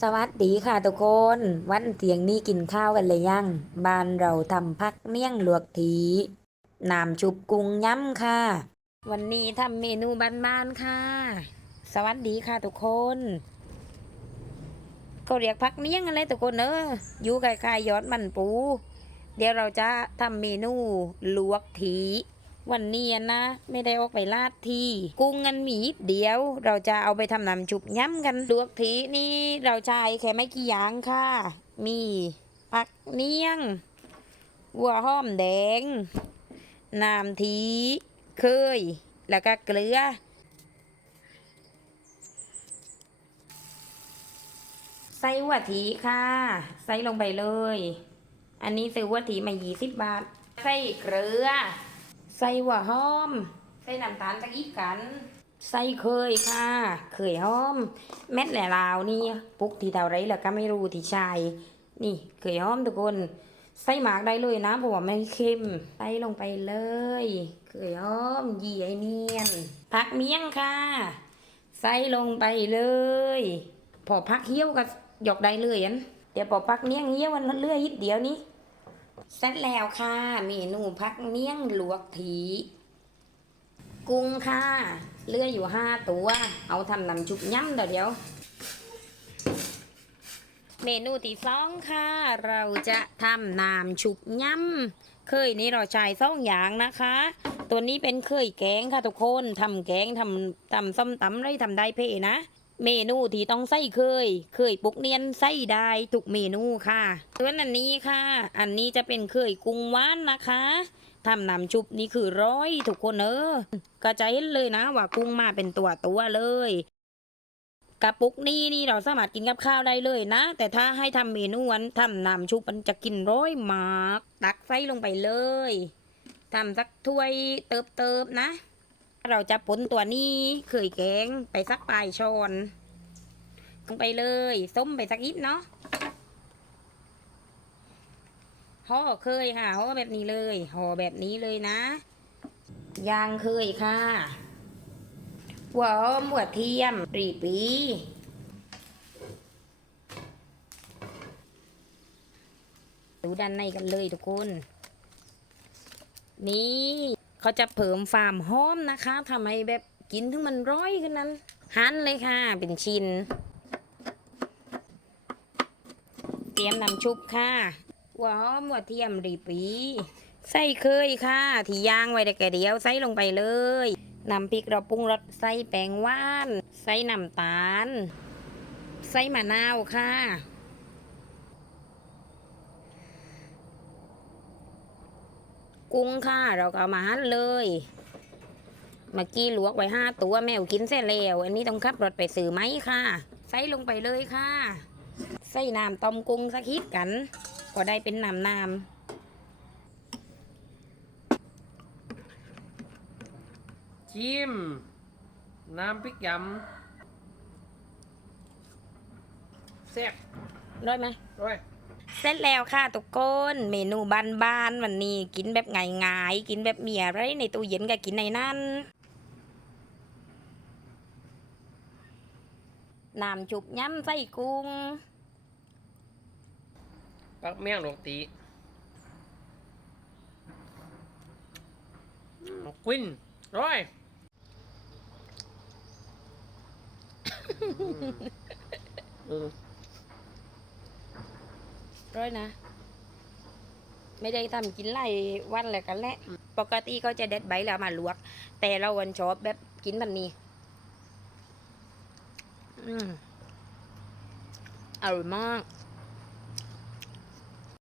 สวัสดีค่ะทุกคน วันเตียงนี้กินข้าวกันเลยยัง บ้านเราทำพักเมี่ยงลวกทีน้ำชุบกุ้งย้ำค่ะ วันนี้ทำเมนูบ้านๆค่ะ สวัสดีค่ะทุกคนเขาเรียกพักเมี่ยงอะไรทุกคนเนอะอยู่คล้ายๆยอดมันปู เดี๋ยวเราจะทำเมนูลวกที วันนี้นะ ไม่ได้ออกไปลาดทีกุ้งเงินมีเดียว เราจะเอาไปทำน้ำชุบย้ำกันลวกทีนี่เราใช้แค่ไม่กี่อย่างค่ะ มีผักเนียงหัวหอมแดง น้ำทีเคย แล้วก็เกลือใส่หัวทีค่ะใส่ลงไปเลย อันนี้ซื้อหัวทีมายี่สิบบาทใส่เกลือ ใส่หัวหอม ใส่น้ำตาลตะกี้กัน ใส่เคยค่ะ เคยหอม เม็ดแหล่ลาวนี่ปุกที่เท่าไรแล้วก็ไม่รู้ที่ชาย นี่เคยหอมทุกคน ใส่หมากได้เลยนะเพราะว่าไม่เค็ม ใส่ลงไปเลย เคยหอมยี่ไอเนียน ผักเมี่ยงค่ะ ใส่ลงไปเลย พอพักเหี้ยวก็หยอกได้เลยอันเดี๋ยวพอพักเมี่ยงเหี้ยวมันเลื่อยนิดเดียวนี้ เสร็จแล้วค่ะ เมนูพักเมี่ยงลวกทีกุ้งค่ะเลืออยู่ห้าตัว เอาทำน้ำจุบย่ำเดี๋ยวเดี๋ยว เมนูที่สองค่ะ เราจะทำน้ำชุบย่ำเคยนี่เราใช้สองอย่างนะคะ ตัวนี้เป็นเคยแกงค่ะทุกคนทำแกงทำทำส้มตำไรทำได้เพนะ เมนูที่ต้องใส่เคย เคยปุกเนียนใส่ได้ทุกเมนูค่ะส่วนอันนี้ค่ะ อันนี้จะเป็นเคยกุ้งว่านนะคะทำน้ำชุบนี่คือร้อยทุกคนเออกระจายเห็นเลยนะว่ากุ้งมาเป็นตัวตัวเลยกระปุกนี่นี่เราสามารถกินกับข้าวได้เลยนะ แต่ถ้าให้ทำเมนูวันทำน้ำชุบมันจะกินร้อยมาก ตักไส้ลงไปเลยทำสักถ้วยเติบๆนะ เราจะผลตัวนี้เคยแกงไปสักปลายช้อนลงไปเลยส้มไปสักอิดเนาะห่อเคยค่ะห่อแบบนี้เลยห่อแบบนี้เลยนะยางเคยค่ะหัวหอมหัวเทียมรีปีดูด้านในกันเลยทุกคน นี่ เขาจะเพิ่มฟาร์มหอมนะคะทำให้แบบกินถึงมันร้อยขึ้นนั้น หั่นเลยค่ะ เป็นชิ้น เตรียมน้ำชุบค่ะหัวหอมหัวเทียมรีปีใส่เคยค่ะ ที่ย่างไว้แต่แกเดียวใส่ลงไปเลยน้ำพริกเราปรุงรสใส่แป้งว่าน ใส่น้ำตาล ใส่มะนาวค่ะ กุ้งค่ะ เราก็เอามาหั่นเลยเมื่อกี้ลวกไว้ห้าตัวแมวกินเสร็จแล้ว อันนี้ต้องขับรถไปซื้อไหมค่ะ ใส่ลงไปเลยค่ะ ใส่น้ำต้มกุ้งสักคิดกัน ก็ได้เป็นน้ำน้จิ้มน้ำพริกยำแซ่บำร้อยไหมด้วย เสร็จแล้วค่ะทุกคนเมนูบ้านๆวันนี้กินแบบง่ายๆกินแบบเมียไรในตู้เย็นก็กินในนั้นน้ำจุบย้ำใส่กุ้งปักเมี่ยงหลวงตีอืมกวินร้อยอืม ร้อยนะ ไม่ได้ทำกินไล่วันแหละกันแหละปกติก็จะเด็ดใบแล้วมาลวก แต่เราวันชอบแบบกินแบบนี้ อืมอร่อยมาก